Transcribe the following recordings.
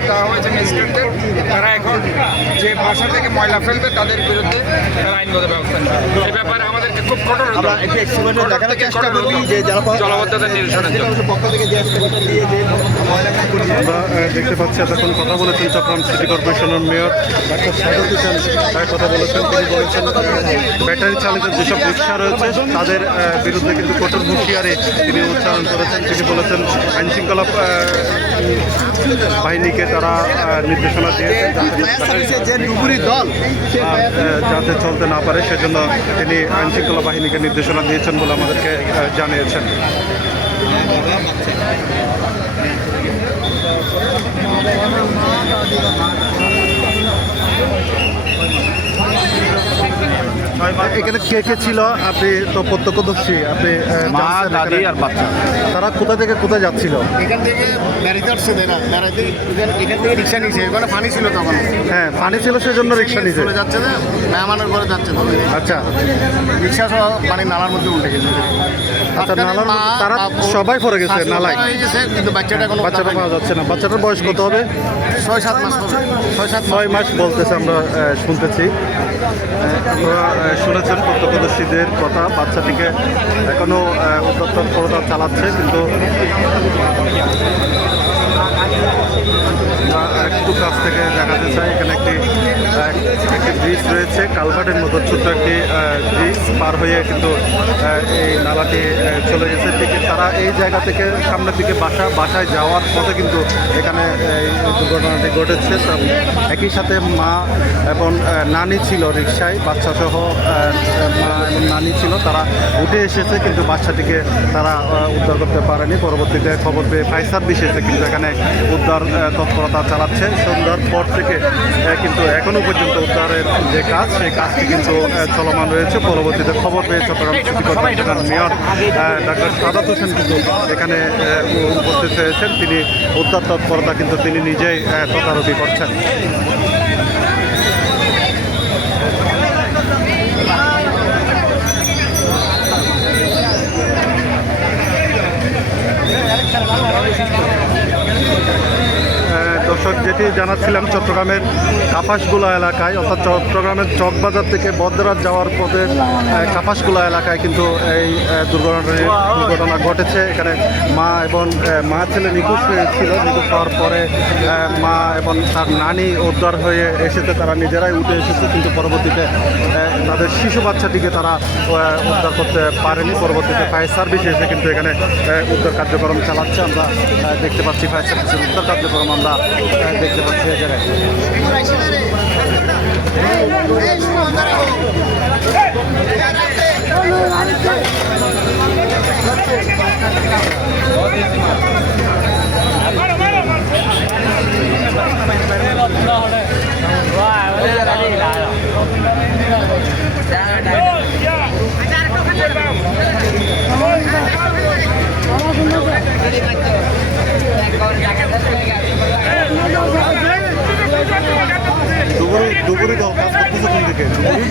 Order দেওয়া হয়েছে ম্যাজিস্ট্রেটদের তারা এখন যে ভাষা থেকে ময়লা ফেলবে তাদের বিরুদ্ধে তারা আইনগত ব্যবস্থা নেবে। এই ব্যাপারে আমাদেরকে খুব কঠোর আমরা হবে। এক্সপেরিমেন্ট দেখানোর চেষ্টা কঠোর যে যারা জলাবদ্ধতা নিরসনের জন্য। পক্ষ থেকে যে দিয়ে যে আমরা দেখতে পাচ্ছি এতক্ষণ কথা বলেছেন চট্টগ্রাম সিটি কর্পোরেশনের মেয়র ডাক্তার সাদত হোসেন কথা বলেছেন। তিনি বলেছেন ব্যাটারি চালিত যেসব রিক্সা রয়েছে তাদের বিরুদ্ধে কিন্তু কঠোর হুঁশিয়ারি তিনি উচ্চারণ করেছেন। তিনি বলেছেন আইন শৃঙ্খলা আহ, বাহিনীকে তারা নির্দেশনা দিয়েছেন যাতে যে ডুবুরি দল যাতে চলতে না পারে সেজন্য তিনি আইন শৃঙ্খলা বাহিনীকে নির্দেশনা দিয়েছেন বলে আমাদেরকে জানিয়েছেন। এখানে কে কে ছিল? আপনি তো প্রত্যক্ষদর্শী আপনি মা দাদি আর বাচ্চা। তারা কোথা থেকে কোথায় যাচ্ছিল? এখান থেকে বেড়াতে আসছে না বেড়াতে এখান থেকে রিক্সা নিয়েছে। এখানে পানি ছিল তখন। হ্যাঁ পানি ছিল সেজন্য রিক্সা নিছে চলে যাচ্ছে না মেহমানের ঘরে যাচ্ছে তো আচ্ছা। রিক্সা সহ পানি নালার মধ্যে উঠে গেছে। আচ্ছা, নালার তারা সবাই পড়ে গেছে নালায়? হয়ে গেছে কিন্তু বাচ্চাটা কোনো বাচ্চাটা পাওয়া যাচ্ছে না। বাচ্চাটার বয়স কত হবে? ছয় সাত মাস ছয় সাত ছয় মাস বলতেছে আমরা শুনতেছি। আপনারা শুনেছেন প্রত্যক্ষদর্শীদের কথা। বাচ্চাটিকে এখনও উদ্যোগ তৎপরতা চালাচ্ছে কিন্তু একটু কাছ থেকে দেখাতে চাই। এখানে একটি একটি ব্রিজ রয়েছে, কালভার্টের মতো ছোট্ট একটি ব্রিজ পার হয়ে কিন্তু এই নালাটি চলে গেছে। ঠিক তারা এই জায়গা থেকে সামনের দিকে বাসা, বাসায় যাওয়ার পথে কিন্তু এখানে এই দুর্ঘটনাটি ঘটেছে। একই সাথে মা এবং নানি ছিল রিক্সায় বাচ্চা সহ মা এবং নানি ছিল। তারা উঠে এসেছে, কিন্তু বাচ্চাটিকে তারা উদ্ধার করতে পারেনি। পরবর্তীতে খবর পেয়ে ফায়ার সার্ভিস এসে কিন্তু এখানে উদ্ধার তৎপরতা চালাচ্ছে। সন্ধ্যার পর থেকে কিন্তু এখনও পর্যন্ত উদ্ধারের যে কাজ, সেই কাজটি কিন্তু চলমান রয়েছে। পরবর্তীতে খবর পেয়ে চট্টগ্রাম সিটি কর্পোরেশনের মেয়র ডাক্তার সাদাত হোসেন কিন্তু এখানে উপস্থিত হয়েছেন। তিনি উদ্ধার তৎপরতা কিন্তু তিনি নিজেই তদারকি করছেন। দর্শক যেটি জানাচ্ছিলাম, চট্টগ্রামের কাপাসগুলা এলাকায়, অর্থাৎ চট্টগ্রামের চকবাজার থেকে বদ্রাত যাওয়ার পথে কাপাসগুলা এলাকায় কিন্তু এই দুর্ঘটনাটি দুর্ঘটনা ঘটেছে। এখানে মা এবং মা ছেলে নিখোঁজ হয়েছিল। নিখোঁজ হওয়ার পরে মা এবং তার নানি উদ্ধার হয়ে এসেছে। তারা নিজেরাই উঠে এসেছে, কিন্তু পরবর্তীতে তাদের শিশু বাচ্চাটিকে তারা উদ্ধার করতে পারেনি। পরবর্তীতে ফায়ার সার্ভিস এসে কিন্তু এখানে উদ্ধার কার্যক্রম চালাচ্ছে। আমরা দেখতে পাচ্ছি ফায়ার সার্ভিসের উদ্ধার কার্যক্রম। আমরা দেখতে পাচ্ছি এই জায়গায় ডুবুরি ডুবুরি দল কাজ করতেছে কোন দিকে ডুবুরি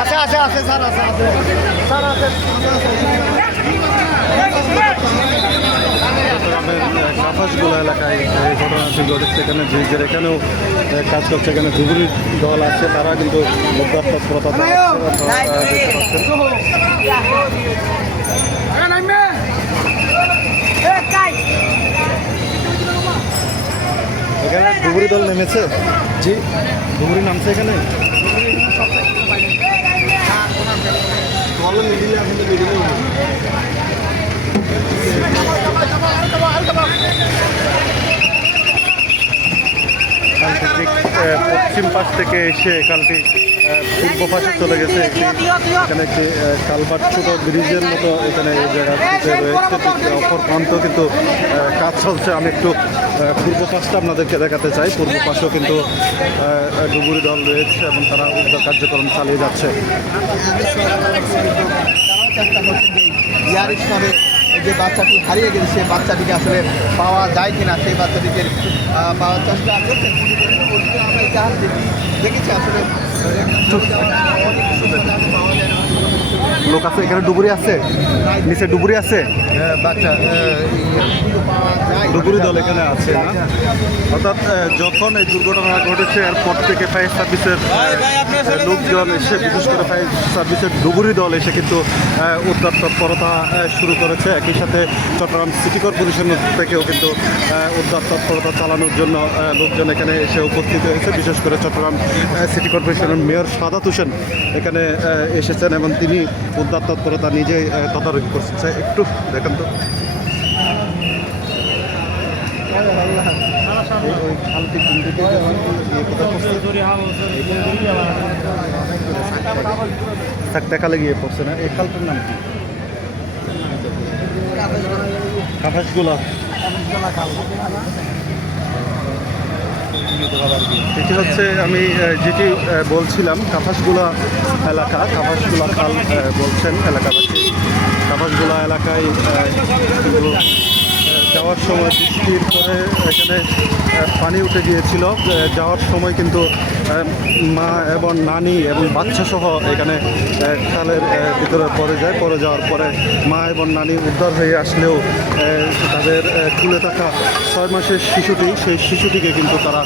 আছে আছে আছে স্যার আছে আছে স্যার আছে চট্টগ্রামের কাপাসগুলা এলাকায় এই সেখানে যে এখানেও কাজ করছে এখানে ধুবুরি দল আছে তারা কিন্তু তৎপরতা। এখানে ধুবুরি দল নেমেছে। জি। ধুবুরি নামছে এখানে বলো মিডিলে আপনি মিডিলে ঠিক আহ, পশ্চিম পাশ থেকে এসে আহ, পূর্ব পাশে চলে গেছে। এখানে একটি কালভার্ট ছোট ব্রিজের মতো এখানে এই জায়গাটিতে রয়েছে। অপর প্রান্ত কিন্তু কাজ চলছে। আমি একটু পূর্ব পাশটা আপনাদেরকে দেখাতে চাই। পূর্ব পাশেও কিন্তু ডুবুরি দল রয়েছে এবং তারা উদ্ধার কার্যক্রম চালিয়ে যাচ্ছে। চেষ্টা যে বাচ্চাটি হারিয়ে গেছে সেই বাচ্চাটিকে আসলে পাওয়া যায় কি না সেই বাচ্চাটিকে পাওয়ার চেষ্টা করছেন আমরা এই জাহাজ দেখি দেখেছি আসলে অনেক সুন্দর জাহাজ পাওয়া যায় না। লোক আছে এখানে ডুবুরি আছে? নিচে ডুবুরি আছে? বাচ্চা ডুবুরি দল এখানে আছে না? অর্থাৎ যখন এই দুর্ঘটনা ঘটেছে এরপর থেকে ফায়ার সার্ভিসের লোকজন এসে বিশেষ করে ফায়ার সার্ভিসের ডুবুরি দল এসে কিন্তু উদ্ধার তৎপরতা শুরু করেছে। একই সাথে চট্টগ্রাম সিটি কর্পোরেশন থেকেও কিন্তু উদ্ধার তৎপরতা চালানোর জন্য লোকজন এখানে এসে উপস্থিত হয়েছে। বিশেষ করে চট্টগ্রাম সিটি কর্পোরেশনের মেয়র সাদাত হোসেন এখানে এসেছেন এবং তিনি উদ্ধার তৎপরতা আহ, তদারকি করছে। একটু দেখেন তো। পড়ছে? সাকটাকালে গিয়ে পড়ছে না। এই খালটার নাম কি? কাফাসগুলা এটি হচ্ছে আমি যেটি বলছিলাম, কাপাসগুলা এলাকা, কাপাসগুলা খাল বলছেন এলাকাবাসী। কাপাসগুলা এলাকায় যাওয়ার সময় বৃষ্টির পরে এখানে পানি উঠে গিয়েছিল। যাওয়ার সময় কিন্তু মা এবং নানি এবং বাচ্চা সহ এখানে খালের ভিতরে পড়ে যায়। পড়ে যাওয়ার পরে মা এবং নানি উদ্ধার হয়ে আসলেও তাদের কুলে থাকা ছয় মাসের শিশুটি, সেই শিশুটিকে কিন্তু তারা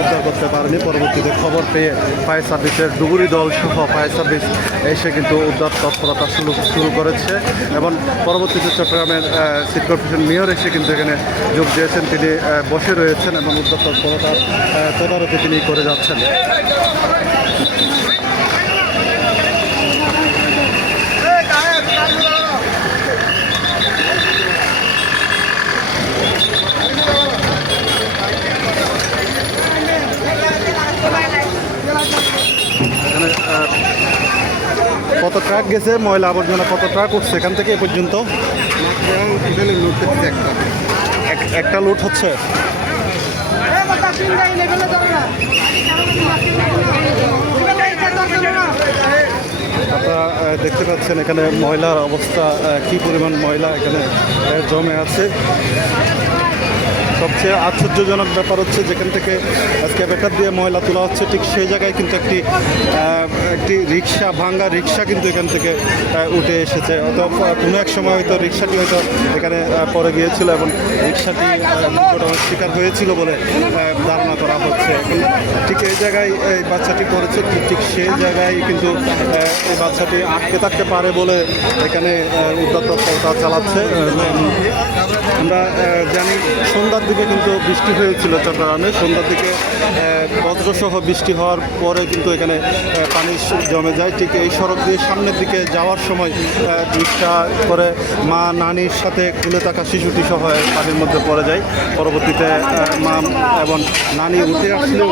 উদ্ধার করতে পারেনি। পরবর্তীতে খবর পেয়ে ফায়ার সার্ভিসের ডুবুরি দল সহ ফায়ার সার্ভিস এসে কিন্তু উদ্ধার তৎপরতা শুরু শুরু করেছে এবং পরবর্তীতে চট্টগ্রামের সিটি কর্পোরেশন মেয়র এসে কিন্তু এখানে যোগ দিয়েছেন। তিনি বসে রয়েছেন এবং উদ্ধার তৎপরতার তদারকি তিনি করে যাচ্ছেন। কত ট্রাক গেছে? ময়লা আবর্জনা কত ট্রাক উঠছে? এখান থেকে এ পর্যন্ত? এক- একটা লুট হচ্ছে? আপনারা দেখতে পাচ্ছেন এখানে ময়লার অবস্থা কি পরিমাণ ময়লা এখানে জমে আছে। সবচেয়ে আশ্চর্যজনক ব্যাপার হচ্ছে যেখান থেকে স্ক্যাবেটার দিয়ে ময়লা তোলা হচ্ছে, ঠিক সেই জায়গায় কিন্তু একটি একটি রিক্সা, ভাঙ্গা রিক্সা কিন্তু এখান থেকে উঠে এসেছে। অথবা কোনো এক সময় হয়তো রিক্সাটি হয়তো এখানে পড়ে গিয়েছিল এবং রিক্সাটি দুর্ঘটনার শিকার হয়েছিল বলে ধারণা করা হচ্ছে। ঠিক এই জায়গায় এই বাচ্চাটি পড়েছে, ঠিক- সেই জায়গায় কিন্তু এই বাচ্চাটি আটকে থাকতে পারে বলে এখানে তৎপরতা চালাচ্ছে। আমরা জানি সন্ধ্যার দিকে কিন্তু বৃষ্টি হয়েছিল চট্টগ্রামে। সন্ধ্যার দিকে বজ্রসহ বৃষ্টি হওয়ার পরে কিন্তু এখানে পানি জমে যায়। ঠিক এই সড়ক দিয়ে সামনের দিকে যাওয়ার সময় রিক্সা করে মা নানির সাথে কুলে থাকা শিশুটি সহ পানির মধ্যে পড়ে যায়। পরবর্তীতে মা এবং নানি উঠে আসলেও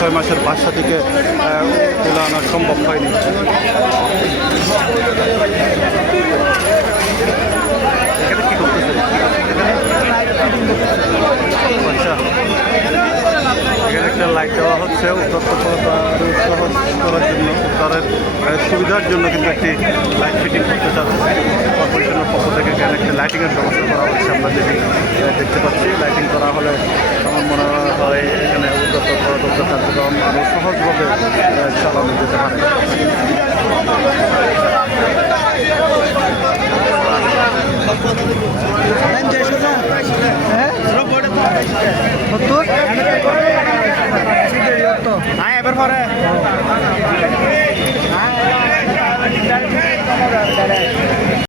ছয়- মাসের বাচ্চাটিকে থেকে তুলে আনা সম্ভব হয়নি। এখানে একটা লাইট দেওয়া হচ্ছে উত্তরতা উৎসাহ করার জন্য আহ, সুবিধার জন্য কিন্তু একটি লাইট ফিটিং করতে চাচ্ছে কর্পোরেশনের পক্ষ থেকে এখানে একটি লাইটিংয়ের ব্যবস্থা করা হচ্ছে আমরা যেটি দেখতে পাচ্ছি। লাইটিং করা হলে আমার মনে হয় এখানে উত্তর উত্তর কার্যক্রম আরও সহজভাবে চালানো যেতে পারে।